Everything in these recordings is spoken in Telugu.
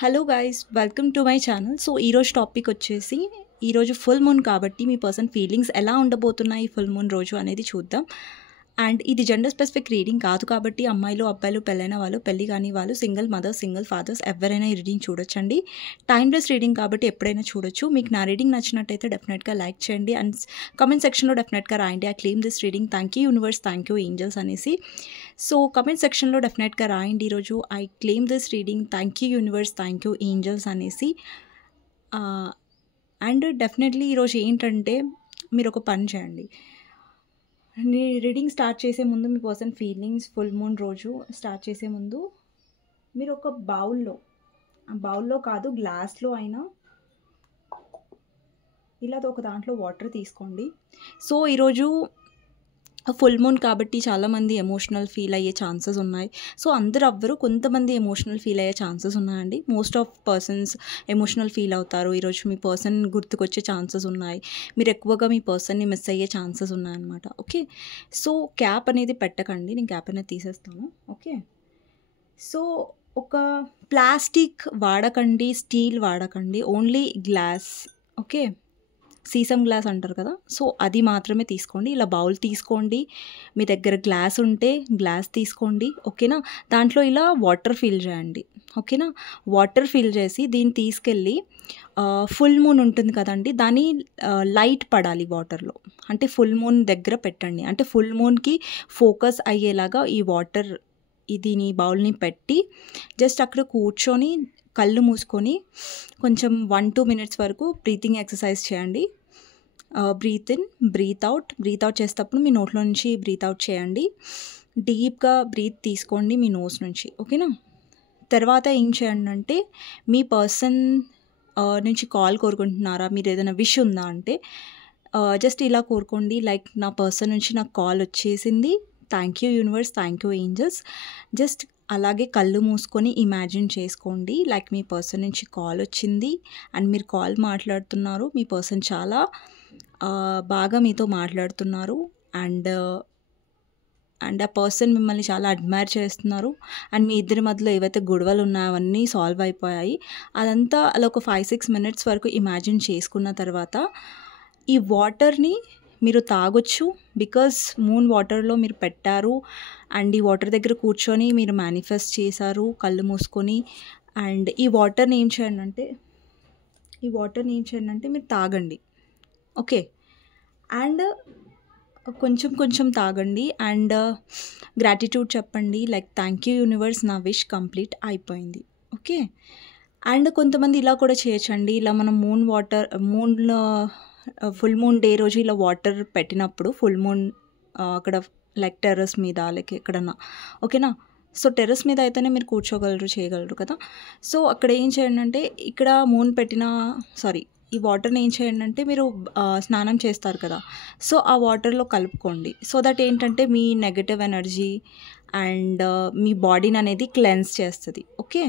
Hello guys, welcome to my channel. So ఈరోజు టాపిక్ వచ్చేసి ఈరోజు ఫుల్ మూన్ కాబట్టి మీ పర్సన్ ఫీలింగ్స్ ఎలా ఉండబోతున్నాయి ఫుల్ మూన్ రోజు అనేది చూద్దాం. అండ్ ఇది జెండర్ స్పెసిఫిక్ రీడింగ్ కాదు కాబట్టి అమ్మాయిలు అబ్బాయిలు పెళ్ళైన వాళ్ళు పెళ్ళి కాని వాళ్ళు సింగిల్ మదర్స్ సింగిల్ ఫాదర్స్ ఎవరైనా ఈ రీడింగ్ చూడొచ్చండి. టైమ్లెస్ రీడింగ్ కాబట్టి ఎప్పుడైనా చూడొచ్చు. మీకు నా రీడింగ్ నచ్చినట్టయితే డెఫినెట్గా లైక్ చేయండి అండ్ కమెంట్ సెక్షన్లో డెఫినెట్గా రాయండి I claim this reading, thank you universe, thank you angels అనేసి. సో కమెంట్ సెక్షన్లో డెఫినెట్గా రాయండి ఈరోజు I claim this reading, thank you universe, thank you angels అనేసి. అండ్ డెఫినెట్లీ ఈరోజు ఏంటంటే మీరు ఒక పని చేయండి. రీడింగ్ స్టార్ట్ చేసే ముందు మీ పర్సన్ ఫీలింగ్స్ ఫుల్ మూన్ రోజు స్టార్ట్ చేసే ముందు మీరు ఒక బౌల్లో కాదు గ్లాస్లో అయినా ఇలా ఒక దాంట్లో వాటర్ తీసుకోండి. సో ఈరోజు ఫుల్ మూన్ కాబట్టి చాలామంది ఎమోషనల్ ఫీల్ అయ్యే ఛాన్సెస్ ఉన్నాయి. సో అందరూ అవ్వరు, కొంతమంది ఎమోషనల్ ఫీల్ అయ్యే ఛాన్సెస్ ఉన్నాయండి. Most of persons emotional feel అవుతారు. ఈరోజు మీ పర్సన్ గుర్తుకొచ్చే ఛాన్సెస్ ఉన్నాయి. మీరు ఎక్కువగా మీ పర్సన్ని మిస్ అయ్యే ఛాన్సెస్ ఉన్నాయన్నమాట. ఓకే, సో క్యాప్ అనేది పెట్టకండి, నేను క్యాప్ అనేది తీసేస్తాను. ఓకే, సో ఒక ప్లాస్టిక్ వాడకండి, స్టీల్ వాడకండి, ఓన్లీ గ్లాస్. ఓకే, సీసం గ్లాస్ అంటారు కదా, సో అది మాత్రమే తీసుకోండి. ఇలా బౌల్ తీసుకోండి, మీ దగ్గర గ్లాస్ ఉంటే గ్లాస్ తీసుకోండి. ఓకేనా, దాంట్లో ఇలా వాటర్ ఫిల్ చేయండి. ఓకేనా, వాటర్ ఫిల్ చేసి దీన్ని తీసుకెళ్ళి ఫుల్ మూన్ ఉంటుంది కదండి, దాని లైట్ పడాలి వాటర్లో, అంటే ఫుల్ మూన్ దగ్గర పెట్టండి. అంటే ఫుల్ మూన్కి ఫోకస్ అయ్యేలాగా ఈ వాటర్ దీని బౌల్ని పెట్టి జస్ట్ అక్కడ కూర్చొని కళ్ళు మూసుకొని కొంచెం 1-2 minutes వరకు బ్రీతింగ్ ఎక్సర్సైజ్ చేయండి. బ్రీత్ ఇన్, బ్రీత్ అవుట్ చేసేటప్పుడు మీ నోట్లో నుంచి బ్రీత్ అవుట్ చేయండి. డీప్గా బ్రీత్ తీసుకోండి మీ నోస్ నుంచి. ఓకేనా, తర్వాత ఏం చేయండి అంటే మీ పర్సన్ నుంచి కాల్ కోరుకుంటున్నారా, మీరు ఏదైనా విష్ ఉందా అంటే జస్ట్ ఇలా కోరుకోండి, లైక్ నా పర్సన్ నుంచి నాకు కాల్ వచ్చేసింది, thank you universe, thank you angels. Just అలాగే కళ్ళు మూసుకొని ఇమాజిన్ చేసుకోండి, లైక్ మీ పర్సన్ నుంచి కాల్ వచ్చింది అండ్ మీరు కాల్ మాట్లాడుతున్నారు. మీ పర్సన్ చాలా బాగా మీతో మాట్లాడుతున్నారు అండ్ ఆ పర్సన్ మిమ్మల్ని చాలా అడ్మైర్ చేస్తున్నారు. అండ్ మీ ఇద్దరి మధ్యలో ఏవైతే గొడవలు ఉన్నాయో అవన్నీ సాల్వ్ అయిపోయాయి. అదంతా అలా ఒక 5-6 minutes వరకు ఇమాజిన్ చేసుకున్న తర్వాత ఈ వాటర్ని మీరు తాగొచ్చు. బికాజ్ మూన్ వాటర్లో మీరు పెట్టారు అండ్ ఈ వాటర్ దగ్గర కూర్చొని మీరు మేనిఫెస్ట్ చేశారు కళ్ళు మూసుకొని. అండ్ ఈ వాటర్ని ఏం చేయండి అంటే మీరు తాగండి. ఓకే, అండ్ కొంచెం తాగండి అండ్ గ్రాటిట్యూడ్ చెప్పండి, లైక్ థ్యాంక్ యూ యూనివర్స్, నా విష్ కంప్లీట్ అయిపోయింది. ఓకే, అండ్ కొంతమంది ఇలా కూడా చేయొచ్చండి. ఇలా మనం మూన్లో ఫుల్ మూన్ డే రోజు ఇలా వాటర్ పెట్టినప్పుడు ఫుల్ మూన్ అక్కడ లైక్ టెర్రస్ మీద లైక్ ఎక్కడన్నా. ఓకేనా, సో టెర్రస్ మీద అయితేనే మీరు కూర్చోగలరు, చేయగలరు కదా. సో అక్కడ ఏం చేయండి అంటే ఇక్కడ మూన్ ఈ వాటర్ని ఏం చేయండి అంటే మీరు స్నానం చేస్తారు కదా, సో ఆ వాటర్లో కలుపుకోండి. సో దట్ ఏంటంటే మీ నెగటివ్ ఎనర్జీ అండ్ మీ బాడీని అనేది క్లెన్స్ చేస్తుంది. ఓకే,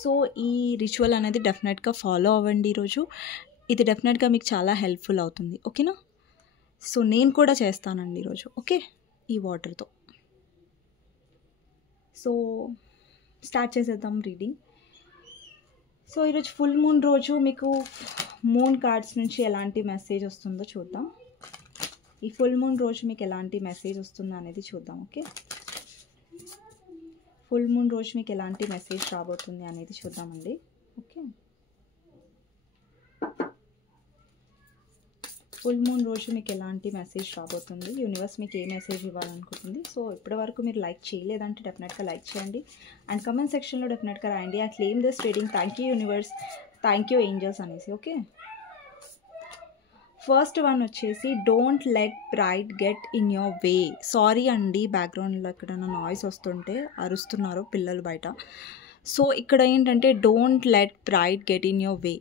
సో ఈ రిచువల్ అనేది డెఫినెట్గా ఫాలో అవ్వండి ఈరోజు. ఇది డెఫినెట్గా మీకు చాలా హెల్ప్ఫుల్ అవుతుంది. ఓకేనా, సో నేను కూడా చేస్తానండి ఈరోజు. ఓకే, ఈ వాటర్తో. సో స్టార్ట్ చేసేద్దాం రీడింగ్. సో ఈరోజు ఫుల్ మూన్ రోజు మీకు మూన్ కార్డ్స్ నుంచి ఎలాంటి మెసేజ్ వస్తుందో చూద్దాం. ఈ ఫుల్ మూన్ రోజు మీకు ఎలాంటి మెసేజ్ వస్తుందో అనేది చూద్దాం. ఓకే, ఫుల్ మూన్ రోజు మీకు ఎలాంటి మెసేజ్ రాబోతుంది అనేది చూద్దామండి. ఓకే, ఫుల్ మూన్ రోజు మీకు ఎలాంటి మెసేజ్ రాబోతుంది, యూనివర్స్ మీకు ఏ మెసేజ్ ఇవ్వాలనుకుంటుంది. సో ఇప్పటి వరకు మీరు లైక్ చేయలేదంటే డెఫినెట్గా లైక్ చేయండి అండ్ కమెంట్ సెక్షన్లో డెఫినెట్గా రాయండి I claim this reading, thank you universe, thank you angels అనేసి. ఓకే, ఫస్ట్ వన్ వచ్చేసి don't let pride get in your way. Sorry అండి, బ్యాక్గ్రౌండ్లో ఎక్కడైనా నాయిస్ వస్తుంటే అరుస్తున్నారు పిల్లలు బయట. సో ఇక్కడ ఏంటంటే don't let pride get in your way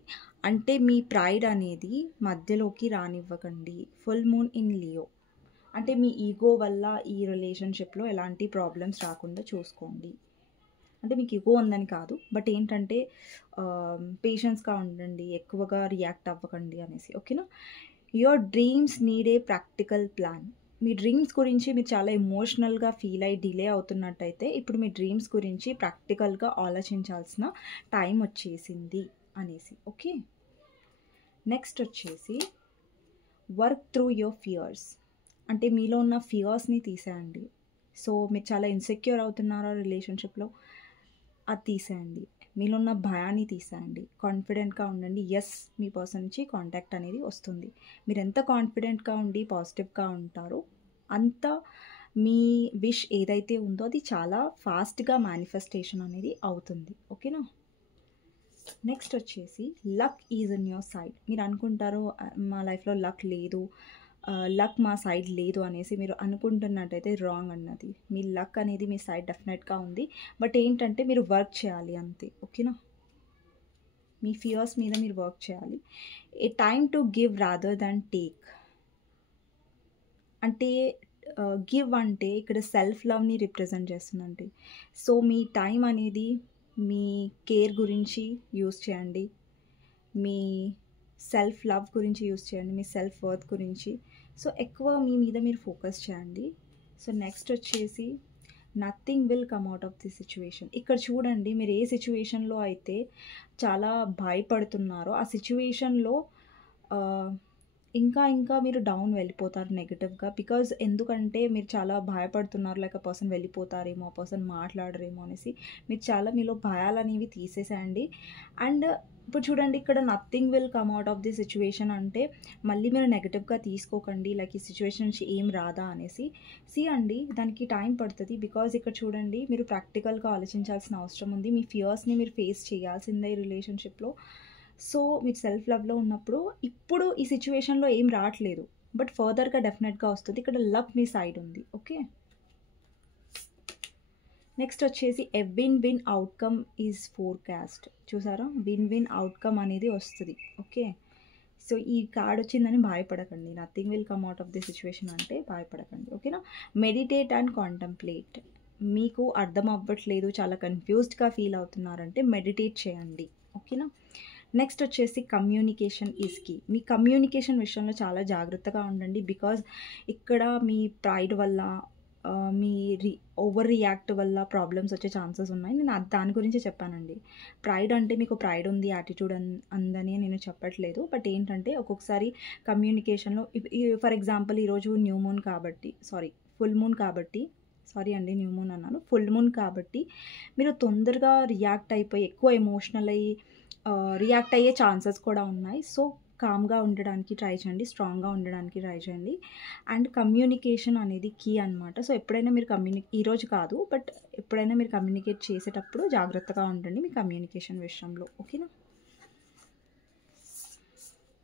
అంటే మీ ప్రైడ్ అనేది మధ్యలోకి రానివ్వకండి. ఫుల్ మూన్ ఇన్ లియో అంటే మీ ఈగో వల్ల ఈ రిలేషన్షిప్లో ఎలాంటి ప్రాబ్లమ్స్ రాకుండా చూసుకోండి. అంటే మీకు ఈగో ఉందని కాదు, బట్ ఏంటంటే పేషెన్స్గా ఉండండి, ఎక్కువగా రియాక్ట్ అవ్వకండి అనేసి. ఓకేనా, your dreams need a practical plan. Me dreams గురించి మీరు చాలా ఎమోషనల్గా ఫీల్ అయ్యి డిలే అవుతున్నట్టయితే ఇప్పుడు మీ డ్రీమ్స్ గురించి ప్రాక్టికల్గా ఆలోచించాల్సిన టైం వచ్చేసింది అనేసి. ఓకే, నెక్స్ట్ వచ్చేసి వర్క్ త్రూ యువర్ ఫియర్స్. అంటే మీలో ఉన్న ఫియర్స్ని తీసేయండి. సో మీరు చాలా ఇన్సెక్యూర్ అవుతున్నారా రిలేషన్షిప్లో, అది తీసేయండి. మీలో ఉన్న భయాన్ని తీసేయండి. కాన్ఫిడెంట్గా ఉండండి. ఎస్, మీ పర్సన్ నుంచి కాంటాక్ట్ అనేది వస్తుంది. మీరు ఎంత కాన్ఫిడెంట్గా ఉండి పాజిటివ్గా ఉంటారో అంత మీ విష్ ఏదైతే ఉందో అది చాలా ఫాస్ట్గా మేనిఫెస్టేషన్ అనేది అవుతుంది. ఓకేనా. నెక్స్ట్ వచ్చేసి luck is in your side. మీరు అనుకుంటారు మా లైఫ్లో లక్ లేదు, లక్ మా సైడ్ లేదు అనేసి మీరు అనుకుంటున్నట్టయితే రాంగ్ అన్నది. మీ లక్ అనేది మీ సైడ్ డెఫినెట్గా ఉంది. బట్ ఏంటంటే మీరు వర్క్ చేయాలి అంతే. ఓకేనా, మీ ఫియర్స్ మీద మీరు వర్క్ చేయాలి. A time to give rather than take. అంటే గివ్ అంటే ఇక్కడ సెల్ఫ్ లవ్ని రిప్రజెంట్ చేస్తుందండి. సో మీ టైం అనేది మీ కేర్ గురించి యూస్ చేయండి, మీ సెల్ఫ్ లవ్ గురించి యూస్ చేయండి, మీ సెల్ఫ్ వర్త్ గురించి. సో ఎక్కువ మీ మీద మీరు ఫోకస్ చేయండి. సో నెక్స్ట్ వచ్చేసి nothing will come out of the situation. ఇక్కడ చూడండి, మీరు ఏ సిచ్యువేషన్లో అయితే చాలా భయపడుతున్నారో ఆ సిచ్యువేషన్లో ఇంకా మీరు డౌన్ వెళ్ళిపోతారు నెగిటివ్గా. బికాజ్ ఎందుకంటే మీరు చాలా భయపడుతున్నారు, లైక్ ఆ పర్సన్ వెళ్ళిపోతారేమో, ఆ పర్సన్ మాట్లాడరేమో అనేసి మీరు చాలా మీలో భయాలు అనేవి తీసేసేయండి. అండ్ ఇప్పుడు చూడండి, ఇక్కడ nothing will come out of the situation అంటే మళ్ళీ మీరు నెగిటివ్గా తీసుకోకండి, లైక్ ఈ సిచ్యువేషన్ నుంచి ఏం రాదా అనేసి. అండి, దానికి టైం పడుతుంది. బికాజ్ ఇక్కడ చూడండి, మీరు ప్రాక్టికల్గా ఆలోచించాల్సిన అవసరం ఉంది. మీ ఫియర్స్ని మీరు ఫేస్ చేయాల్సిందే ఈ రిలేషన్షిప్లో. సో మీరు సెల్ఫ్ లవ్లో ఉన్నప్పుడు ఇప్పుడు ఈ సిచ్యువేషన్లో ఏం రావట్లేదు, బట్ ఫర్దర్గా డెఫినెట్గా వస్తుంది. ఇక్కడ లక్ మీ సైడ్ ఉంది. ఓకే, నెక్స్ట్ వచ్చేసి ఎ win win outcome is forecast. చూసారా, విన్ విన్ అవుట్కమ్ అనేది వస్తుంది. ఓకే, సో ఈ కార్డ్ వచ్చిందని భయపడకండి. Nothing will come out of the situation అంటే భయపడకండి. ఓకేనా. Meditate and contemplate. మీకు అర్థం అవ్వట్లేదు, చాలా కన్ఫ్యూజ్డ్గా ఫీల్ అవుతున్నారంటే మెడిటేట్ చేయండి. ఓకేనా. నెక్స్ట్ వచ్చేసి కమ్యూనికేషన్ ఈజ్ కీ. మీ కమ్యూనికేషన్ విషయంలో చాలా జాగ్రత్తగా ఉండండి. బికాజ్ ఇక్కడ మీ ప్రైడ్ వల్ల మీ ఓవర్ రియాక్ట్ వల్ల ప్రాబ్లమ్స్ వచ్చే ఛాన్సెస్ ఉన్నాయి. నేను దాని గురించి చెప్పానండి. ప్రైడ్ అంటే మీకు ప్రైడ్ ఉంది, యాటిట్యూడ్ అందని నేను చెప్పట్లేదు. బట్ ఏంటంటే ఒక్కొక్కసారి కమ్యూనికేషన్లో ఫర్ ఎగ్జాంపుల్ ఈరోజు న్యూ మూన్ కాబట్టి, ఫుల్ మూన్ కాబట్టి, న్యూ మూన్ అన్నాను, ఫుల్ మూన్ కాబట్టి మీరు తొందరగా రియాక్ట్ అయిపోయి ఎక్కువ ఎమోషనల్ అయ్యి రియాక్ట్ అయ్యే ఛాన్సెస్ కూడా ఉన్నాయి. సో కామ్గా ఉండడానికి ట్రై చేయండి, స్ట్రాంగ్గా ఉండడానికి ట్రై చేయండి. అండ్ కమ్యూనికేషన్ అనేది కీ అనమాట. సో ఎప్పుడైనా మీరు ఈరోజు కాదు, బట్ ఎప్పుడైనా మీరు కమ్యూనికేట్ చేసేటప్పుడు జాగ్రత్తగా ఉండండి మీ కమ్యూనికేషన్ విషయంలో. ఓకేనా.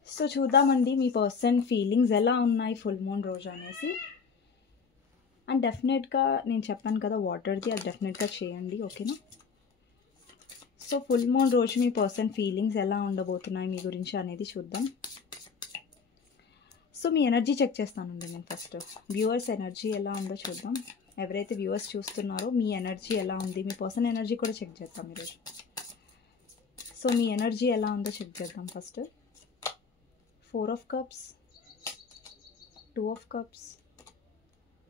సో చూద్దామండి మీ పర్సన్ ఫీలింగ్స్ ఎలా ఉన్నాయి ఫుల్ మూన్ రోజు అనేసి. అండ్ డెఫినెట్గా నేను చెప్పాను కదా వాటర్ది, అది డెఫినెట్గా చేయండి. ఓకేనా. సో ఫుల్ మూన్ రోజు మీ పర్సన్ ఫీలింగ్స్ ఎలా ఉండబోతున్నాయి మీ గురించి అనేది చూద్దాం. సో మీ ఎనర్జీ చెక్ చేస్తానండి నేను ఫస్ట్. వ్యూవర్స్ ఎనర్జీ ఎలా ఉందో చూద్దాం. ఎవరైతే వ్యూవర్స్ చూస్తున్నారో మీ ఎనర్జీ ఎలా ఉంది, మీ పర్సన్ ఎనర్జీ కూడా చెక్ చేద్దాం ఈరోజు. సో మీ ఎనర్జీ ఎలా ఉందో చెక్ చేద్దాం first. 4 of Cups, 2 of Cups,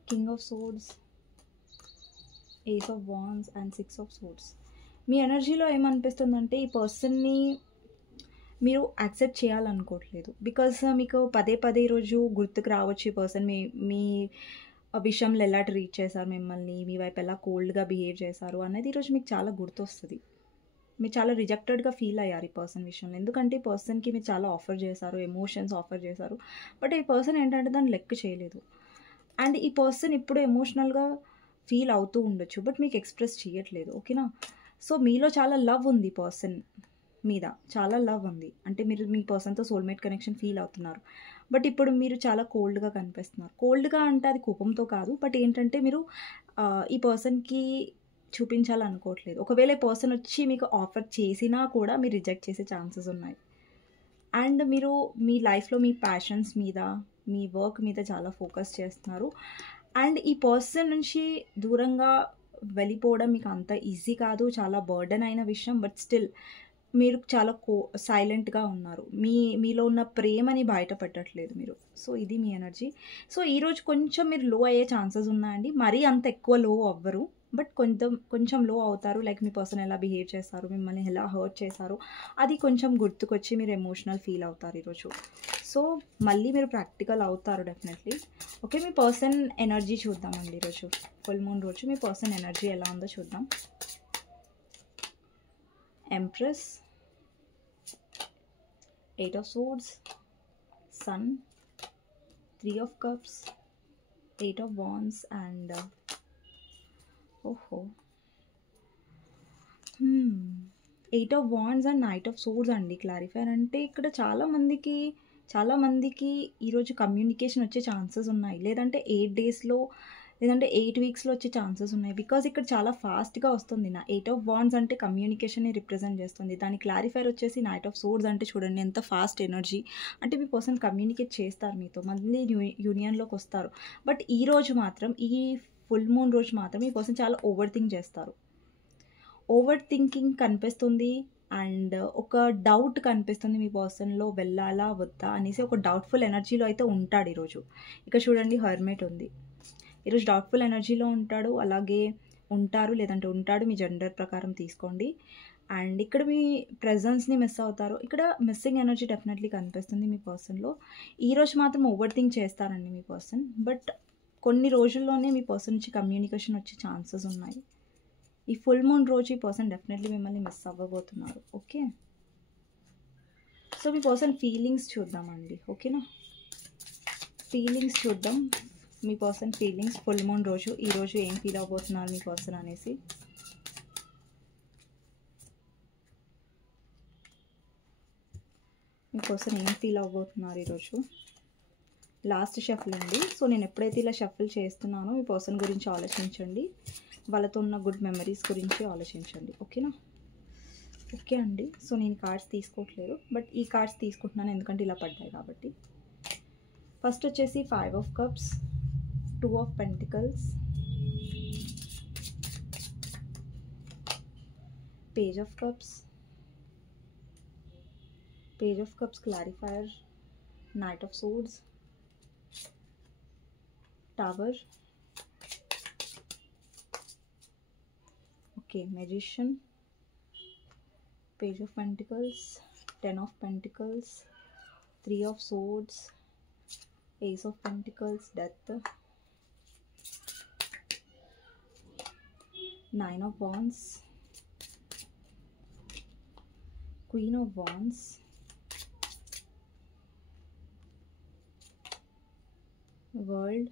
King of Swords, Ace of Wands and 6 of Swords. మీ ఎనర్జీలో ఏమనిపిస్తుందంటే ఈ పర్సన్ని మీరు యాక్సెప్ట్ చేయాలనుకోవట్లేదు. బికాస్ మీకు పదే ఈరోజు గుర్తుకు రావచ్చు ఈ పర్సన్ మీ విషయంలో ఎలా ట్రీట్ చేశారు మిమ్మల్ని, మీ వైపు ఎలా కోల్డ్గా బిహేవ్ చేశారు అనేది ఈరోజు మీకు చాలా గుర్తొస్తుంది. మీరు చాలా రిజెక్టెడ్గా ఫీల్ అయ్యారు ఈ పర్సన్ విషయంలో. ఎందుకంటే ఈ పర్సన్కి మీరు చాలా ఆఫర్ చేశారు, ఎమోషన్స్ ఆఫర్ చేశారు, బట్ ఈ పర్సన్ ఏంటంటే దాన్ని లెక్క చేయలేదు. అండ్ ఈ పర్సన్ ఇప్పుడు ఎమోషనల్గా ఫీల్ అవుతూ ఉండొచ్చు, బట్ మీకు ఎక్స్ప్రెస్ చేయట్లేదు. ఓకేనా. సో మీలో చాలా లవ్ ఉంది, పర్సన్ మీద చాలా లవ్ ఉంది. అంటే మీరు మీ పర్సన్తో సోల్మేట్ కనెక్షన్ ఫీల్ అవుతున్నారు, బట్ ఇప్పుడు మీరు చాలా కోల్డ్గా కనిపిస్తున్నారు. కోల్డ్గా అంటే అది కోపంతో కాదు, బట్ ఏంటంటే మీరు ఈ పర్సన్కి చూపించాలనుకోవట్లేదు. ఒకవేళ ఈ పర్సన్ వచ్చి మీకు ఆఫర్ చేసినా కూడా మీరు రిజెక్ట్ చేసే ఛాన్సెస్ ఉన్నాయి. అండ్ మీరు మీ లైఫ్లో మీ ప్యాషన్స్ మీద, మీ వర్క్ మీద చాలా ఫోకస్ చేస్తున్నారు. అండ్ ఈ పర్సన్ నుంచి దూరంగా వెళ్ళిపోవడం మీకు అంత ఈజీ కాదు, చాలా బర్డెన్ అయిన విషయం. బట్ స్టిల్ మీరు చాలా సైలెంట్‌గా ఉన్నారు. మీలో ఉన్న ప్రేమని బయట పెట్టట్లేదు మీరు. సో, ఇది మీ ఎనర్జీ. సో, ఈరోజు కొంచెం మీరు లో అయ్యే ఛాన్సెస్ ఉన్నాయండి. మరీ అంత ఎక్కువ లో అవ్వరు. బట్ కొంచెం లో అవుతారు. లైక్ మీ పర్సన్ ఎలా బిహేవ్ చేస్తారు, మిమ్మల్ని ఎలా హర్ట్ చేశారు, అది కొంచెం గుర్తుకొచ్చి మీరు ఎమోషనల్ ఫీల్ అవుతారు ఈరోజు. సో, మళ్ళీ మీరు ప్రాక్టికల్ అవుతారు డెఫినెట్లీ. ఓకే, మీ పర్సన్ ఎనర్జీ చూద్దామండి ఈరోజు. ఫుల్ మూన్ రోజు మీ పర్సన్ ఎనర్జీ ఎలా ఉందో చూద్దాం. Empress, 8 of Swords, Sun, 3 of Cups, 8 of Wands and 8 of Wands and Knight of Swords అండి. క్లారిఫైర్ అంటే ఇక్కడ చాలామందికి ఈరోజు కమ్యూనికేషన్ వచ్చే ఛాన్సెస్ ఉన్నాయి. లేదంటే 8 డేస్లో లేదంటే 8 వీక్స్లో వచ్చే ఛాన్సెస్ ఉన్నాయి. బికాజ్ ఇక్కడ చాలా ఫాస్ట్గా వస్తుంది. 8 ఆఫ్ వాండ్స్ అంటే కమ్యూనికేషన్ని రిప్రజెంట్ చేస్తుంది. దాని క్లారిఫైర్ వచ్చేసి నైట్ ఆఫ్ సోర్డ్స్ అంటే చూడండి ఎంత ఫాస్ట్ ఎనర్జీ. అంటే మీ పర్సన్ కమ్యూనికేట్ చేస్తారు మీతో, మళ్ళీ యూనియన్లోకి వస్తారు. బట్ ఈ రోజు మాత్రం, ఈ ఫుల్ మూన్ రోజు మాత్రం ఈ పర్సన్ చాలా ఓవర్ థింక్ చేస్తారు. ఓవర్ థింకింగ్ కనిపిస్తుంది అండ్ ఒక డౌట్ కనిపిస్తుంది మీ పర్సన్లో, వెళ్ళాలా వద్దా అనేసి ఒక డౌట్ఫుల్ ఎనర్జీలో అయితే ఉంటాడు ఈరోజు. ఇక్కడ చూడండి హర్మిట్ ఉంది. ఈరోజు డౌట్ఫుల్ ఎనర్జీలో ఉంటాడు, అలాగే ఉంటారు, లేదంటే ఉంటాడు, మీ జెండర్ ప్రకారం తీసుకోండి. అండ్ ఇక్కడ మీ ప్రెజెన్స్ని మిస్ అవుతారు. ఇక్కడ మిస్సింగ్ ఎనర్జీ డెఫినెట్లీ కనిపిస్తుంది మీ పర్సన్లో. ఈరోజు మాత్రం ఓవర్ థింక్ చేస్తారండి మీ పర్సన్. బట్ కొన్ని రోజుల్లోనే మీ పర్సన్ నుంచి కమ్యూనికేషన్ వచ్చే ఛాన్సెస్ ఉన్నాయి. ఈ ఫుల్ మూన్ రోజు ఈ పర్సన్ డెఫినెట్లీ మిమ్మల్ని మిస్ అవ్వబోతున్నారు. ఓకే, సో మీ పర్సన్ ఫీలింగ్స్ చూద్దామండి. ఓకేనా, ఫీలింగ్స్ చూద్దాం. మీ పర్సన్ ఫీలింగ్స్ ఫుల్ మూన్ రోజు, ఈరోజు ఏం ఫీల్ అవ్వబోతున్నారు మీ పర్సన్ అనేసి. మీ పర్సన్ ఏం ఫీల్ అవ్వబోతున్నారు ఈరోజు. లాస్ట్ షఫల్ అండి. సో నేను ఎప్పుడైతే ఇలా షఫల్ చేస్తున్నానో మీ పర్సన్ గురించి ఆలోచించండి, వాళ్ళతో ఉన్న గుడ్ మెమరీస్ గురించి ఆలోచించండి. ఓకేనా, ఓకే అండి. సో నేను కార్డ్స్ తీసుకోవట్లేదు, బట్ ఈ కార్డ్స్ తీసుకుంటున్నాను ఎందుకంటే ఇలా పడ్డాయి కాబట్టి. ఫస్ట్ వచ్చేసి 5 of Cups, 2 of Pentacles, Page of Cups, Page of Cups clarifier, Knight of Swords, Tower, okay, Magician, Page of Pentacles, 10 of Pentacles, 3 of Swords, Ace of Pentacles, Death, 9 of Wands, Queen of Wands, World,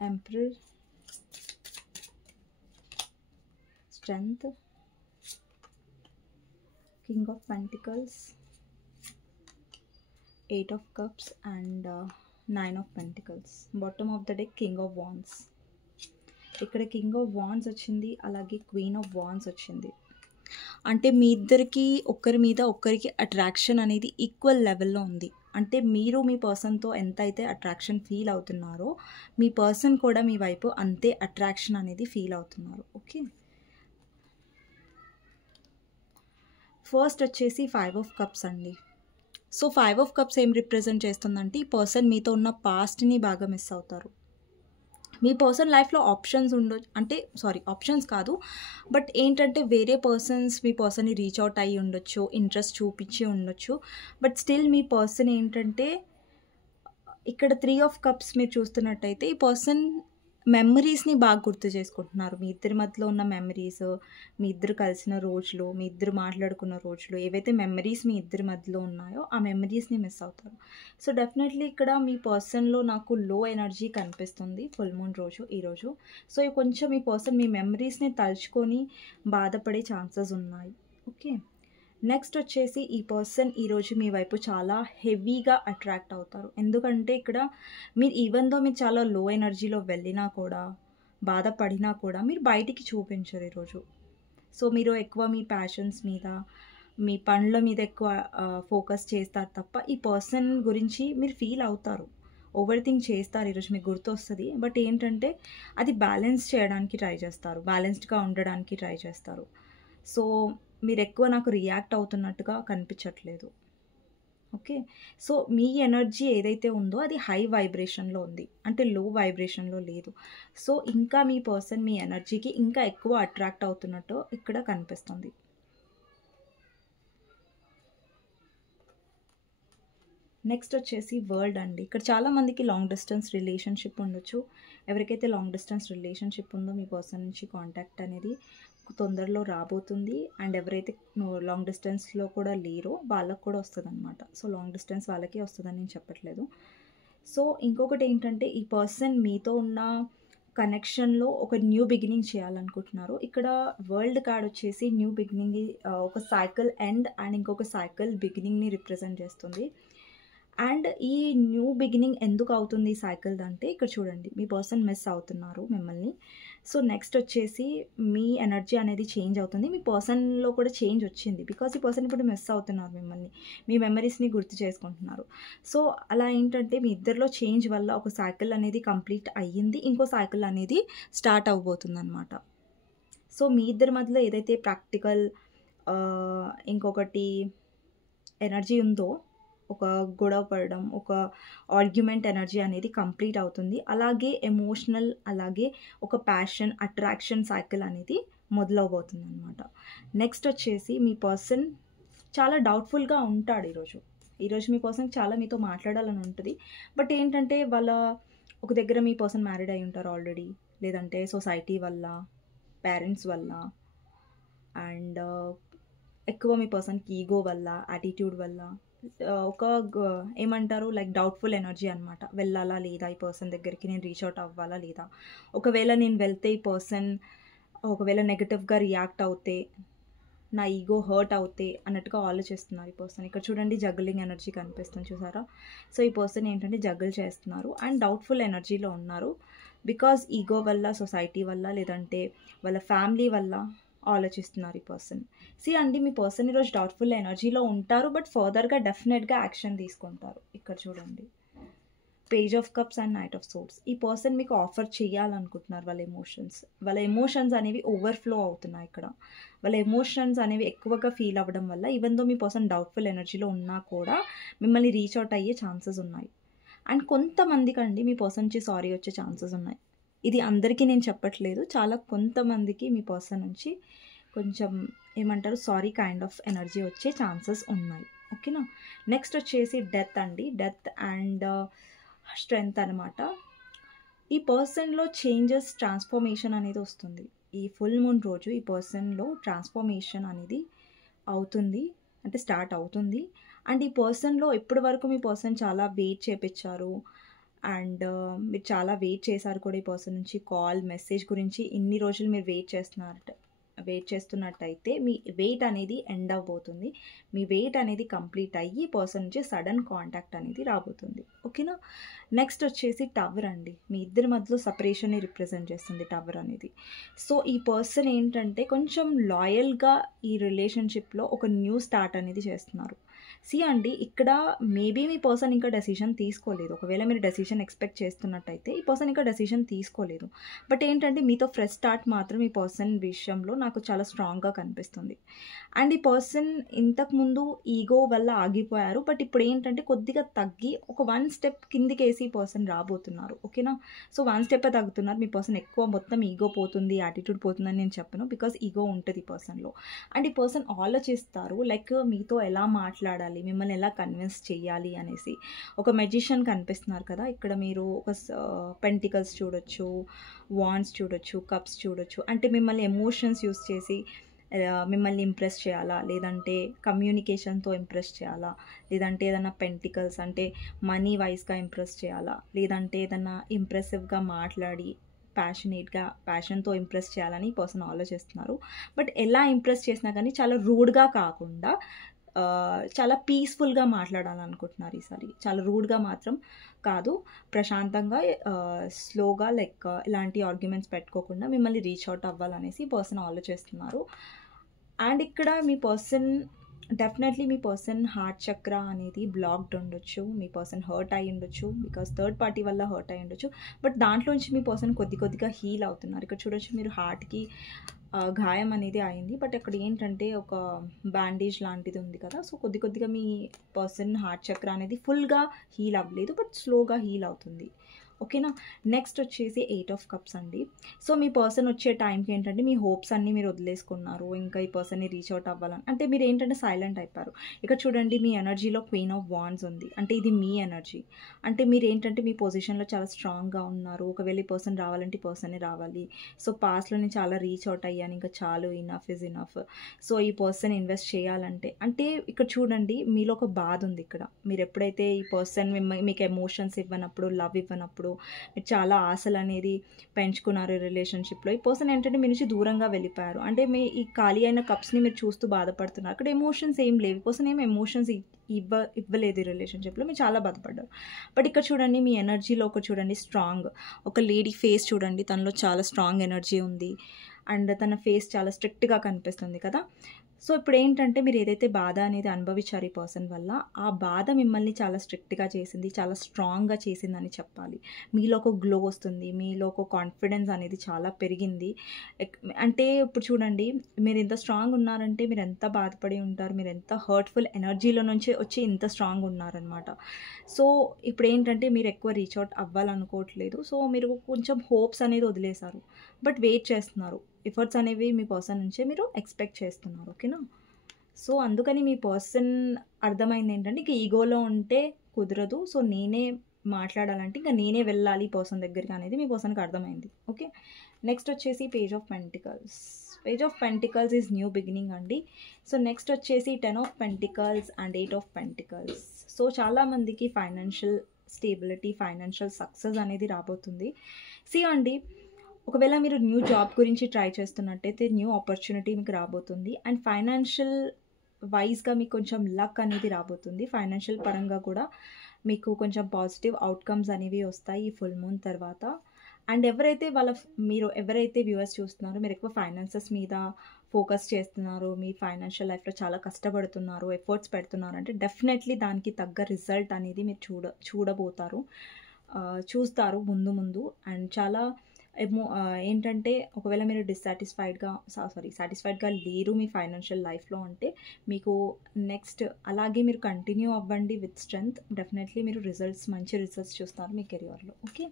Emperor, Strength, King of Pentacles, 8 of Cups and 9 of Pentacles. Bottom of the deck King of Wands. ఇక్కడ కింగ్ ఆఫ్ వాండ్స్ వచ్చింది, అలాగే క్వీన్ ఆఫ్ వాండ్స్ వచ్చింది. అంటే మీ ఇద్దరికి ఒక్కరి మీద ఒక్కరికి అట్రాక్షన్ అనేది ఈక్వల్ లెవెల్లో ఉంది. అంటే మీరు మీ పర్సన్తో ఎంత అయితే అట్రాక్షన్ ఫీల్ అవుతున్నారో మీ పర్సన్ కూడా మీ వైపు అంతే అట్రాక్షన్ అనేది ఫీల్ అవుతున్నారు. ఓకే, ఫస్ట్ వచ్చేసి 5 of Cups అండి. సో 5 of Cups ఏం రిప్రజెంట్ చేస్తుందంటే ఈ పర్సన్ మీతో ఉన్న పాస్ట్ని బాగా మిస్ అవుతారు. మీ పర్సన్ లైఫ్లో ఆప్షన్స్ ఆప్షన్స్ కాదు, బట్ ఏంటంటే వేరే పర్సన్స్ మీ పర్సన్ని రీచ్ అవుట్ అయ్యి ఉండొచ్చు, ఇంట్రెస్ట్ చూపించి ఉండొచ్చు. బట్ స్టిల్ మీ పర్సన్ ఏంటంటే ఇక్కడ 3 of Cups మీరు చూస్తున్నట్టయితే ఈ పర్సన్ మెమరీస్ని బాగా గుర్తు చేసుకుంటున్నారు. మీ ఇద్దరి మధ్యలో ఉన్న మెమరీస్, మీ ఇద్దరు కలిసిన రోజులు, మీ ఇద్దరు మాట్లాడుకున్న రోజులు, ఏవైతే మెమరీస్ మీ ఇద్దరి మధ్యలో ఉన్నాయో ఆ మెమరీస్ని మిస్ అవుతారు. సో డెఫినెట్లీ ఇక్కడ మీ పర్సన్లో నాకు లో ఎనర్జీ కనిపిస్తుంది ఫుల్ మూన్ రోజు ఈరోజు. సో కొంచెం మీ పర్సన్ మీ మెమరీస్ని తలుచుకొని బాధపడే ఛాన్సెస్ ఉన్నాయి. ఓకే, నెక్స్ట్ వచ్చేసి ఈ పర్సన్ ఈరోజు మీ వైపు చాలా హెవీగా అట్రాక్ట్ అవుతారు. ఎందుకంటే ఇక్కడ మీరు ఈవెన్ దో మీరు చాలా లో ఎనర్జీలో వెళ్ళినా కూడా, బాధపడినా కూడా మీరు బయటికి చూపించరు ఈరోజు. సో మీరు ఎక్కువ మీ ప్యాషన్స్ మీద, మీ పనుల మీద ఎక్కువ ఫోకస్ చేస్తారు తప్ప ఈ పర్సన్ గురించి మీరు ఫీల్ అవుతారు. ఓవర్ థింక్ చేస్తారు, ఈరోజు మీకు గుర్తొస్తుంది. బట్ ఏంటంటే అది బ్యాలెన్స్ చేయడానికి ట్రై చేస్తారు, బ్యాలెన్స్డ్గా ఉండడానికి ట్రై చేస్తారు. సో మీరు ఎక్కువ నాకు రియాక్ట్ అవుతున్నట్టుగా కనిపించట్లేదు. ఓకే, సో మీ ఎనర్జీ ఏదైతే ఉందో అది హై వైబ్రేషన్లో ఉంది, అంటే లో వైబ్రేషన్లో లేదు. సో ఇంకా మీ పర్సన్ మీ ఎనర్జీకి ఇంకా ఎక్కువ అట్రాక్ట్ అవుతున్నట్టు ఇక్కడ కనిపిస్తుంది. నెక్స్ట్ వచ్చేసి వరల్డ్ అండి. ఇక్కడ చాలామందికి లాంగ్ డిస్టెన్స్ రిలేషన్షిప్ ఉండొచ్చు. ఎవరికైతే లాంగ్ డిస్టెన్స్ రిలేషన్షిప్ ఉందో మీ పర్సన్ నుంచి కాంటాక్ట్ అనేది తొందరలో రాబోతుంది. అండ్ ఎవరైతే లాంగ్ డిస్టెన్స్లో కూడా లేరో వాళ్ళకు కూడా వస్తుంది అనమాట. సో లాంగ్ డిస్టెన్స్ వాళ్ళకే వస్తుందని నేను చెప్పట్లేదు. సో ఇంకొకటి ఏంటంటే ఈ పర్సన్ మీతో ఉన్న కనెక్షన్లో ఒక న్యూ బిగినింగ్ చేయాలనుకుంటున్నారు. ఇక్కడ వరల్డ్ కార్డ్ వచ్చేసి న్యూ బిగినింగ్, ఒక సైకిల్ ఎండ్ అండ్ ఇంకొక సైకిల్ బిగినింగ్ని రిప్రజెంట్ చేస్తుంది. అండ్ ఈ న్యూ బిగినింగ్ ఎందుకు అవుతుంది ఈ సైకిల్ అంటే ఇక్కడ చూడండి, మీ పర్సన్ మిస్ అవుతున్నారు మిమ్మల్ని. సో నెక్స్ట్ వచ్చేసి మీ ఎనర్జీ అనేది చేంజ్ అవుతుంది, మీ పర్సన్లో కూడా చేంజ్ వచ్చింది. బికాస్ ఈ పర్సన్ ఇప్పుడు మిస్ అవుతున్నారు మిమ్మల్ని, మీ మెమరీస్ని గుర్తు చేసుకుంటున్నారు. సో అలా ఏంటంటే మీ ఇద్దరిలో చేంజ్ వల్ల ఒక సైకిల్ అనేది కంప్లీట్ అయ్యింది, ఇంకో సైకిల్ అనేది స్టార్ట్ అవ్వబోతుంది అనమాట. సో మీ ఇద్దరి మధ్యలో ఏదైతే ప్రాక్టికల్ ఇంకొకటి ఎనర్జీ ఉందో, ఒక గొడవ పడడం, ఒక ఆర్గ్యుమెంట్ ఎనర్జీ అనేది కంప్లీట్ అవుతుంది. అలాగే ఎమోషనల్, అలాగే ఒక ప్యాషన్, అట్రాక్షన్ సైకిల్ అనేది మొదలవబోతుంది అనమాట. నెక్స్ట్ వచ్చేసి మీ పర్సన్ చాలా డౌట్ఫుల్గా ఉంటాడు ఈరోజు మీ పర్సన్ చాలా మీతో మాట్లాడాలని ఉంటుంది. బట్ ఏంటంటే వాళ్ళ ఒక దగ్గర మీ పర్సన్ మ్యారీడ్ అయి ఉంటారు ఆల్రెడీ, లేదంటే సొసైటీ వల్ల, పేరెంట్స్ వల్ల, అండ్ ఎక్కువ మీ పర్సన్కి ఈగో వల్ల, యాటిట్యూడ్ వల్ల ఒక ఏమంటారు లైక్ డౌట్ఫుల్ ఎనర్జీ అనమాట. వెళ్ళాలా లేదా ఈ పర్సన్ దగ్గరికి, నేను రీచ్ అవుట్ అవ్వాలా లేదా, ఒకవేళ నేను వెళ్తే ఈ పర్సన్ ఒకవేళ నెగటివ్గా రియాక్ట్ అవుతే, నా ఈగో హర్ట్ అవుతే అన్నట్టుగా ఆలోచిస్తున్నారు ఈ పర్సన్. ఇక్కడ చూడండి జగ్లింగ్ ఎనర్జీ కనిపిస్తుంది, చూసారా? సో ఈ పర్సన్ ఏంటంటే జగ్గిల్ చేస్తున్నారు అండ్ డౌట్ఫుల్ ఎనర్జీలో ఉన్నారు. బికాజ్ ఈగో వల్ల, సొసైటీ వల్ల, లేదంటే వాళ్ళ ఫ్యామిలీ వల్ల ఆలోచిస్తున్నారు ఈ పర్సన్. అండి మీ పర్సన్ ఈరోజు డౌట్ఫుల్ ఎనర్జీలో ఉంటారు, బట్ ఫర్దర్గా డెఫినెట్గా యాక్షన్ తీసుకుంటారు. ఇక్కడ చూడండి page of cups and knight of swords. ఈ పర్సన్ మీకు ఆఫర్ చేయాలనుకుంటున్నారు వాళ్ళ ఎమోషన్స్ అనేవి ఓవర్ఫ్లో అవుతున్నాయి. ఇక్కడ వాళ్ళ ఎమోషన్స్ అనేవి ఎక్కువగా ఫీల్ అవ్వడం వల్ల ఈవెన్ దో మీ పర్సన్ డౌట్ఫుల్ ఎనర్జీలో ఉన్నా కూడా మిమ్మల్ని రీచ్ అవుట్ అయ్యే ఛాన్సెస్ ఉన్నాయి. అండ్ కొంతమందికి అండి మీ పర్సన్ నుంచి సారీ వచ్చే ఛాన్సెస్ ఉన్నాయి. ఇది అందరికీ నేను చెప్పట్లేదు, చాలా కొంతమందికి మీ పర్సన్ నుంచి కొంచెం ఏమంటారు సారీ కైండ్ ఆఫ్ ఎనర్జీ వచ్చే ఛాన్సెస్ ఉన్నాయి. ఓకేనా? నెక్స్ట్ వచ్చేసి డెత్ అండి. డెత్ అండ్ స్ట్రెంగ్త్ అనమాట. ఈ పర్సన్లో చేంజెస్, ట్రాన్స్ఫర్మేషన్ అనేది వస్తుంది. ఈ ఫుల్ మూన్ రోజు ఈ పర్సన్లో ట్రాన్స్ఫర్మేషన్ అనేది అవుతుంది, అంటే స్టార్ట్ అవుతుంది. అండ్ ఈ పర్సన్లో ఇప్పటి వరకు మీ పర్సన్ చాలా వెయిట్ చేపించారు అండ్ మీరు చాలా వెయిట్ చేశారు కూడా ఈ పర్సన్ నుంచి కాల్, మెసేజ్ గురించి ఇన్ని రోజులు మీరు వెయిట్ చేస్తున్నట్టయితే మీ వెయిట్ అనేది ఎండ్ అవబోతుంది. మీ వెయిట్ అనేది కంప్లీట్ అయ్యి పర్సన్ నుంచి సడన్ కాంటాక్ట్ అనేది రాబోతుంది. ఓకేనా? నెక్స్ట్ వచ్చేసి టవర్ అండి. మీ ఇద్దరి మధ్యలో సపరేషన్ని రిప్రజెంట్ చేస్తుంది టవర్ అనేది. సో ఈ పర్సన్ ఏంటంటే కొంచెం లాయల్గా ఈ రిలేషన్షిప్లో ఒక న్యూ స్టార్ట్ అనేది చేస్తున్నారు. అండి ఇక్కడ మేబీ మీ పర్సన్ ఇంకా డెసిషన్ తీసుకోలేదు. ఒకవేళ మీరు డెసిషన్ ఎక్స్పెక్ట్ చేస్తున్నట్టయితే ఈ పర్సన్ ఇంకా డెసిషన్ తీసుకోలేదు. బట్ ఏంటంటే మీతో ఫ్రెష్ స్టార్ట్ మాత్రం ఈ పర్సన్ విషయంలో నాకు చాలా స్ట్రాంగ్గా కనిపిస్తుంది. అండ్ ఈ పర్సన్ ఇంతకుముందు ఈగో వల్ల ఆగిపోయారు, బట్ ఇప్పుడు ఏంటంటే కొద్దిగా తగ్గి ఒక 1 స్టెప్ కిందికేసి ఈ పర్సన్ రాబోతున్నారు. ఓకేనా? సో 1 స్టెప్ తగ్గుతున్నారు. మీ పర్సన్ ఎక్కువ మొత్తం ఈగో పోతుంది, యాటిట్యూడ్ పోతుందని నేను చెప్పను, బికాస్ ఈగో ఉంటుంది ఈ పర్సన్లో. అండ్ ఈ పర్సన్ ఆలోచిస్తారు లైక్ మీతో ఎలా మాట్లాడాలి, మిమ్మల్ని ఎలా కన్విన్స్ చేయాలి అనేసి. ఒక మెజిషియన్ కనిపిస్తున్నారు కదా ఇక్కడ, మీరు ఒక పెంటికల్స్ చూడొచ్చు, వాండ్స్ చూడొచ్చు, కప్స్ చూడొచ్చు. అంటే మిమ్మల్ని ఎమోషన్స్ యూస్ చేసి మిమ్మల్ని ఇంప్రెస్ చేయాలా, లేదంటే కమ్యూనికేషన్తో ఇంప్రెస్ చేయాలా, లేదంటే ఏదైనా పెంటికల్స్ అంటే మనీ వైజ్గా ఇంప్రెస్ చేయాలా, లేదంటే ఏదైనా ఇంప్రెసివ్గా మాట్లాడి ప్యాషన్తో ఇంప్రెస్ చేయాలని ఈ పర్సన్ ఆలోచిస్తున్నారు. బట్ ఎలా ఇంప్రెస్ చేసినా కానీ చాలా రూడ్గా కాకుండా చాలా పీస్ఫుల్గా మాట్లాడాలనుకుంటున్నారు ఈసారి. చాలా రూడ్గా మాత్రం కాదు, ప్రశాంతంగా స్లోగా లైక్ ఇలాంటి ఆర్గ్యుమెంట్స్ పెట్టుకోకుండా మిమ్మల్ని రీచ్ అవుట్ అవ్వాలనేసి ఈ పర్సన్ ఆలోచిస్తున్నారు. అండ్ ఇక్కడ మీ పర్సన్ డెఫినెట్లీ మీ పర్సన్ హార్ట్ చక్ర అనేది బ్లాక్డ్ ఉండొచ్చు. మీ పర్సన్ హర్ట్ అయ్యి ఉండొచ్చు. బికాస్ థర్డ్ పార్టీ వల్ల హర్ట్ అయ్యి ఉండొచ్చు. బట్ దాంట్లోంచి మీ పర్సన్ కొద్దిగా హీల్ అవుతున్నారు. ఇక్కడ చూడొచ్చు మీరు హార్ట్‌కి గాయం అనేది అయింది. బట్ అక్కడ ఏంటంటే ఒక బ్యాండేజ్ లాంటిది ఉంది కదా! సో కొద్దిగా మీ పర్సన్ హార్ట్ చక్ర అనేది ఫుల్‌గా హీల్ అవ్వలేదు. బట్ స్లోగా హీల్ అవుతుంది. ఓకేనా? నెక్స్ట్ వచ్చేసి 8 ఆఫ్ కప్స్ అండి. సో మీ పర్సన్ వచ్చే టైంకి ఏంటంటే మీ హోప్స్ అన్నీ మీరు వదిలేసుకున్నారు. ఇంకా ఈ పర్సన్‌ని రీచ్ అవుట్ అవ్వాలని అంటే మీరు ఏంటంటే సైలెంట్ అయిపోయారు. ఇక్కడ చూడండి మీ ఎనర్జీలో క్వీన్ ఆఫ్ వాండ్స్ ఉంది. అంటే ఇది మీ ఎనర్జీ. అంటే మీరు ఏంటంటే మీ పొజిషన్‌లో చాలా స్ట్రాంగ్‌గా ఉన్నారు. ఒకవేళ ఈ పర్సన్ రావాలంటే ఈ పర్సనే రావాలి. సో పాస్ట్‌లో నేను చాలా రీచ్ అవుట్ అయ్యాను. ఇంకా చాలు ఇనఫ్ ఈజ్ ఇనఫ్. సో ఈ పర్సన్ ఇన్వెస్ట్ చేయాలంటే అంటే ఇక్కడ చూడండి మీలో ఒక బాధ ఉంది ఇక్కడ. మీరు ఎప్పుడైతే ఈ పర్సన్ మీకు ఎమోషన్స్ ఇవ్వనప్పుడు, లవ్ ఇవ్వనప్పుడు మీరు చాలా ఆశలు అనేది పెంచుకున్నారు ఈ రిలేషన్షిప్‌లో. ఈ పర్సన్ ఏంటంటే మీ నుంచి దూరంగా వెళ్ళిపోయారు. అంటే మీ ఈ ఖాళీ అయిన కప్స్‌ని మీరు చూస్తూ బాధపడుతున్నారు. అక్కడ ఎమోషన్స్ ఏం లేవు. ఈ పర్సన్ ఏమి ఎమోషన్స్ ఇవ్వలేదు ఈ రిలేషన్షిప్‌లో. మీరు చాలా బాధపడ్డారు. బట్ ఇక్కడ చూడండి మీ ఎనర్జీలో ఒక చూడండి స్ట్రాంగ్ ఒక లేడీ ఫేస్ చూడండి. తనలో చాలా స్ట్రాంగ్ ఎనర్జీ ఉంది. అండ్ తన ఫేస్ చాలా స్ట్రిక్ట్‌గా కనిపిస్తుంది కదా! సో ఇప్పుడు ఏంటంటే మీరు ఏదైతే బాధ అనేది అనుభవించారు ఈ పర్సన్ వల్ల, ఆ బాధ మిమ్మల్ని చాలా స్ట్రిక్ట్‌గా చేసింది. చాలా స్ట్రాంగ్‌గా చేసిందని చెప్పాలి. మీలో ఒక గ్లో వస్తుంది. మీలో ఒక కాన్ఫిడెన్స్ అనేది చాలా పెరిగింది. అంటే ఇప్పుడు చూడండి మీరు ఇంత స్ట్రాంగ్ ఉన్నారంటే మీరు ఎంత బాధపడి ఉంటారు. మీరు ఎంత హర్ట్‌ఫుల్ ఎనర్జీలో నుంచి వచ్చి ఇంత స్ట్రాంగ్ ఉన్నారనమాట. సో ఇప్పుడు ఏంటంటే మీరు ఎక్కువ రీచ్ అవుట్ అవ్వాలనుకోవట్లేదు. సో మీరు కొంచెం హోప్స్ అనేది వదిలేశారు. బట్ వెయిట్ చేస్తున్నారు. ఎఫర్ట్స్ అనేవి మీ పర్సన్ నుంచే మీరు ఎక్స్‌పెక్ట్ చేస్తున్నారు. ఓకేనా? సో అందుకని మీ పర్సన్ అర్థమైంది ఏంటంటే ఇక ఈగోలో ఉంటే కుదరదు. సో నేనే మాట్లాడాలంటే ఇంక నేనే వెళ్ళాలి ఈ పర్సన్ దగ్గరికి అనేది మీ పర్సన్‌కి అర్థమైంది. ఓకే. నెక్స్ట్ వచ్చేసి page of pentacles. Page of pentacles is new beginning అండి. సో నెక్స్ట్ వచ్చేసి 10 of pentacles and 8 of pentacles. So చాలామందికి ఫైనాన్షియల్ స్టేబిలిటీ, ఫైనాన్షియల్ సక్సెస్ అనేది రాబోతుంది. సీ అండి ఒకవేళ మీరు న్యూ జాబ్ గురించి ట్రై చేస్తున్నట్టయితే న్యూ ఆపర్చునిటీ మీకు రాబోతుంది. అండ్ ఫైనాన్షియల్ వైస్‌గా మీకు కొంచెం లక్ అనేది రాబోతుంది. ఫైనాన్షియల్ పరంగా కూడా మీకు కొంచెం పాజిటివ్ అవుట్‌కమ్స్ అనేవి వస్తాయి ఈ ఫుల్ మూన్ తర్వాత. అండ్ మీరు ఎవరైతే వ్యూవర్స్ చూస్తున్నారో మీరు ఎక్కువ ఫైనాన్సెస్ మీద ఫోకస్ చేస్తున్నారు. మీ ఫైనాన్షియల్ లైఫ్‌లో చాలా కష్టపడుతున్నారు, ఎఫర్ట్స్ పెడుతున్నారు అంటే డెఫినెట్‌లీ దానికి తగ్గ రిజల్ట్ అనేది మీరు చూడబోతారు. చూస్తారు ముందు ముందు. అండ్ చాలా ఏంటంటే ఒకవేళ మీరు సాటిస్ఫైడ్‌గా లేరు మీ ఫైనాన్షియల్ లైఫ్‌లో అంటే మీకు నెక్స్ట్ అలాగే మీరు కంటిన్యూ అవ్వండి విత్ స్ట్రెంగ్త్. డెఫినెట్‌లీ మీరు మంచి రిజల్ట్స్ చూస్తారు మీ కెరియర్‌లో. ఓకే.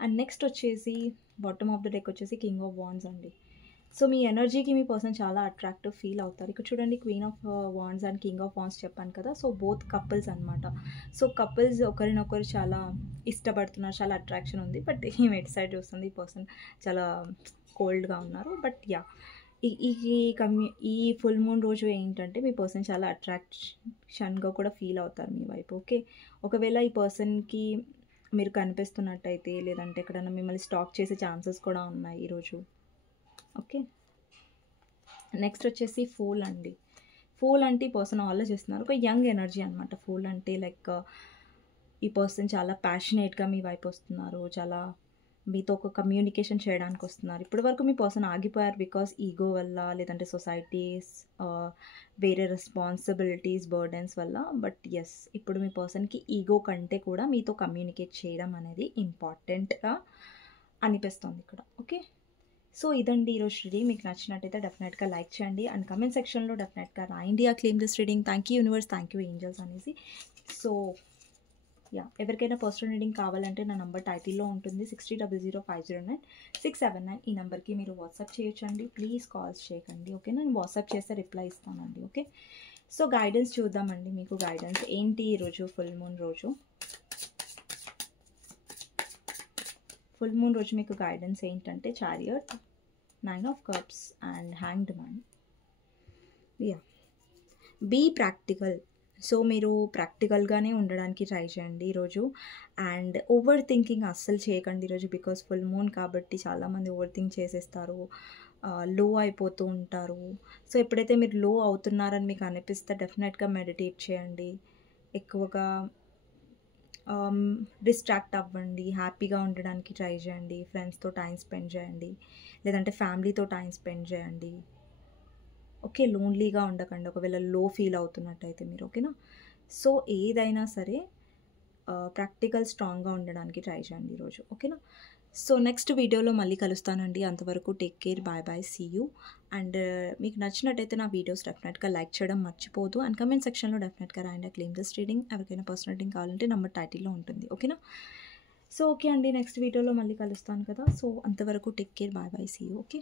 అండ్ నెక్స్ట్ వచ్చేసి బాటమ్ ఆఫ్ ద డెక్ వచ్చేసి కింగ్ ఆఫ్ వాండ్స్ అండి. సో మీ ఎనర్జీకి మీ పర్సన్ చాలా అట్రాక్టివ్ ఫీల్ అవుతారు. ఇక్కడ చూడండి queen of wands and king of wands చెప్పాను కదా! సో బోత్ కపుల్స్ అనమాట. సో కపుల్స్ ఒకరినొకరు చాలా ఇష్టపడుతున్నారు. చాలా అట్రాక్షన్ ఉంది. బట్ ఈమె ఎటు సైడ్ చూస్తుంది. ఈ పర్సన్ చాలా కోల్డ్‌గా ఉన్నారు. But yeah! ఈ ఈ ఈ ఫుల్ మూన్ రోజు ఏంటంటే మీ పర్సన్ చాలా అట్రాక్షన్‌గా కూడా ఫీల్ అవుతారు మీ వైపు. ఓకే. ఒకవేళ ఈ పర్సన్‌కి మీరు కనిపిస్తున్నట్టయితే లేదంటే ఎక్కడైనా మిమ్మల్ని స్టాక్ చేసే ఛాన్సెస్ కూడా ఉన్నాయి ఈరోజు. ఓకే. నెక్స్ట్ వచ్చేసి ఫూల్ అండి. ఫూల్ అంటే ఈ పర్సన్ ఆలోచిస్తున్నారు. ఒక యంగ్ ఎనర్జీ అనమాట. ఫూల్ అంటే లైక్ ఈ పర్సన్ చాలా ప్యాషనేట్‌గా మీ వైపు వస్తున్నారు. చాలా మీతో ఒక కమ్యూనికేషన్ చేయడానికి వస్తున్నారు. ఇప్పటివరకు మీ పర్సన్ ఆగిపోయారు బికాస్ ఈగో వల్ల లేదంటే సొసైటీస్ వేరే రెస్పాన్సిబిలిటీస్, బర్డెన్స్ వల్ల. బట్ యెస్ ఇప్పుడు మీ పర్సన్‌కి ఈగో కంటే కూడా మీతో కమ్యూనికేట్ చేయడం అనేది ఇంపార్టెంట్‌గా అనిపిస్తుంది ఇక్కడ. ఓకే. సో ఇదండి ఈరోజు రీడింగ్. మీకు నచ్చినట్టయితే డెఫినెట్గా లైక్ చేయండి అండ్ కమెంట్ సెక్షన్లో డెఫినెట్గా రాయండి ఆ claim this reading. Thank you universe, thank you angels అనేసి. సో యా ఎవరికైనా పర్సనల్ రీడింగ్ కావాలంటే నా నంబర్ టైటిల్లో ఉంటుంది 6000509679. ఈ నెంబర్కి మీరు వాట్సాప్ చేయొచ్చండి. ప్లీజ్ కాల్స్ చేయకండి. ఓకే. నేను వాట్సాప్ చేస్తే రిప్లై ఇస్తానండి. ఓకే. సో గైడెన్స్ చూద్దామండి. మీకు గైడెన్స్ ఏంటి ఈరోజు ఫుల్ మూన్ రోజు. ఫుల్ మూన్ రోజు మీకు గైడెన్స్ ఏంటంటే chariot, 9 of cups and hanged man. Yeah be practical. So మీరు ప్రాక్టికల్గానే ఉండడానికి ట్రై చేయండి ఈరోజు. అండ్ ఓవర్ థింకింగ్ అస్సలు చేయకండి ఈరోజు బికాస్ ఫుల్ మూన్ కాబట్టి చాలామంది ఓవర్ థింక్ చేసేస్తారు, లో అయిపోతూ ఉంటారు. సో ఎప్పుడైతే మీరు లో అవుతున్నారని మీకు అనిపిస్తే డెఫినెట్గా మెడిటేట్ చేయండి. ఎక్కువగా డిస్ట్రాక్ట్ అవ్వండి. హ్యాపీగా ఉండడానికి ట్రై చేయండి. ఫ్రెండ్స్తో టైం స్పెండ్ చేయండి లేదంటే ఫ్యామిలీతో టైం స్పెండ్ చేయండి. ఓకే, లోన్లీగా ఉండకండి ఒకవేళ లో ఫీల్ అవుతున్నట్టయితే మీరు, ఓకేనా. సో ఏదైనా సరే ప్రాక్టికల్ స్ట్రాంగ్గా ఉండడానికి ట్రై చేయండి ఈరోజు, ఓకేనా. సో నెక్స్ట్ వీడియోలో మళ్ళీ కలుస్తానండి. అంతవరకు take care, bye bye, see you. And మీకు నచ్చినట్టయితే నా వీడియోస్ డెఫినెట్గా లైక్ చేయడం మర్చిపోదు. అండ్ కమెంట్ సెక్షన్లో డెఫినెట్గా రాయండి క్లెయిమ్ దిస్ రీడింగ్. ఎవరికైనా పర్సనల్ రీడింగ్ కావాలంటే నెంబర్ టైటిల్లో ఉంటుంది, ఓకేనా. సో ఓకే అండి, నెక్స్ట్ వీడియోలో మళ్ళీ కలుస్తాను కదా. సో అంతవరకు take care, bye bye, see you, okay.